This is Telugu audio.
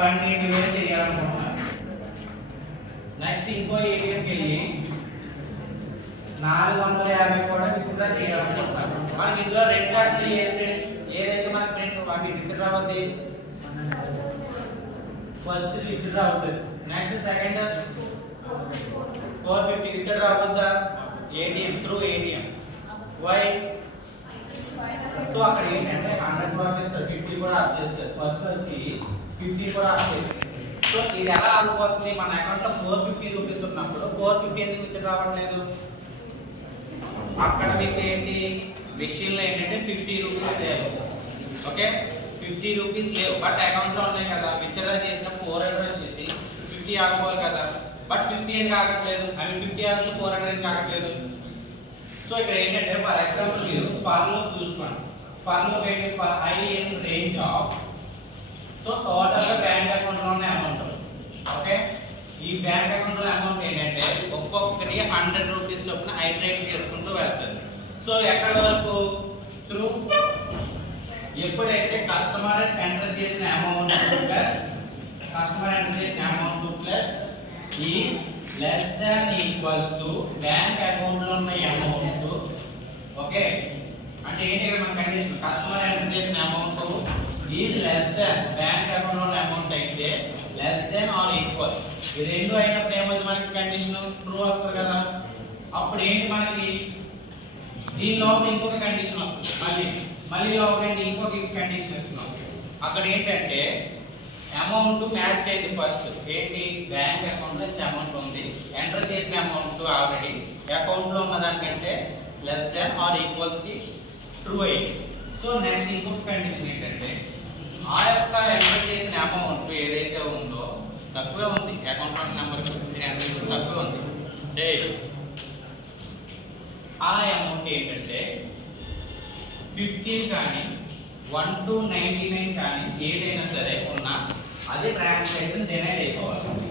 12,000 చేయాలనుకుంటున్నాను. నెక్స్ట్ ఇంకో ఏటీఎంకి వెళ్ళి 450 కూడా విత్డ్రా చేయాలనుకుంటున్నాను. మనకి ఇందులో రెండు అట్లు ఏదైతే మనకి రెండు వాటి విత్డ్రా అవుతుంది. ఫస్ట్ విత్డ్రా అవుతుంది. నెక్స్ట్ సెకండ్ 450 విత్డ్రా అవుతుందా ATM through ATM. Why so అక్కడ ఏంటంటే 100 కూడా చేస్తారు, 50 కూడా ఆఫ్ చేస్తారు. ఫస్ట్ వచ్చి 50 కూడా ఆఫ్ చేస్తారు. సో ఇది ఎలా ఆగిపోతుంది? మన అకౌంట్ లో 450 రూపీస్ ఉన్నప్పుడు 450 ఎందుకు విత్డ్రా అవ్వట్లేదు? అక్కడ మీకు ఏంటి మెషిన్ లో ఏంటంటే 50 రూపీస్ లేవు. ఓకే 50 రూపీస్ లేవు, బట్ అకౌంట్ లో ఉన్నాయి కదా. విత్డ్రా చేసిన 400 చేసి 50 ఆగిపోవాలి కదా, బట్ 50 ఏం కాగట్లేదు. అవి 50 ఆగితే 400 ఏం కాగట్లేదు. సో ఇక్కడ ఏంటంటే ఫర్ ఎగ్జాంపుల్ మీరు ఫార్ములా చూసుకోండి. ఫార్ములా ఏంటి? I in range of. So total గా బ్యాంక్ అకౌంట్ లో ఉన్న అమౌంట్. ఓకే ఈ బ్యాంక్ అకౌంట్ లో అమౌంట్ ఏంటంటే ఒక్కొక్కటి 100 రూపీస్ చొప్పున హైడ్రేట్ చేసుకుంటూ వెళ్తుంది. సో ఎక్కడ వరకు? త్రూ ఎప్పుడైతే కస్టమర్ ఎంటర్ చేసిన అమౌంట్ ప్లస్ కస్టమర్ ఎంటర్ చేసిన amount plus is less than equals to bank account లో ఉన్న అమౌంట్. ఓకే అంటే ఏంటి ఇక్కడ మన కండిషన్? కస్టమర్ ఎంటర్ చేసిన amount is less than bank account లో ఉన్న అమౌంట్ అయితే లెస్ దాన్ ఆర్ ఈక్వల్. ఈ రెండు అయినప్పుడు ఏమవుతుంది మనకి? కండిషన్ ట్రూ వస్తుంది కదా. అప్పుడు ఏంటి మనకి దీనిలో ఇంకొక కండిషన్ వస్తుంది. మళ్ళీ ఒకటి ఇంకొక కండిషన్ ఇస్తున్నాం. అక్కడ ఏంటంటే అమౌంట్ మ్యాచ్ అయింది. ఫస్ట్ ఏంటి? బ్యాంక్ అకౌంట్ లో ఇంత అమౌంట్ ఉంది, ఎంటర్ చేసిన అమౌంట్ ఆల్రెడీ అకౌంట్ లో ఉన్న దానికంటే లెస్ దాన్ ఆర్ ఈక్వల్స్ కి ట్రూ అయ్యింది. సో నెక్స్ట్ ఇంకొక కండిషన్ ఏంటంటే ఆ యొక్క ఎంటర్ చేసిన అమౌంట్ ఏదైతే ఉందో తక్కువే ఉంది, అకౌంట్ నెంబర్ తక్కువే ఉంది. ఆ అమౌంట్ ఏంటంటే 50 కానీ 1 to 99 కానీ ఏదైనా సరే ఉన్నా అది ట్రాన్సాక్షన్ డినైడ్ అయిపోవాలి.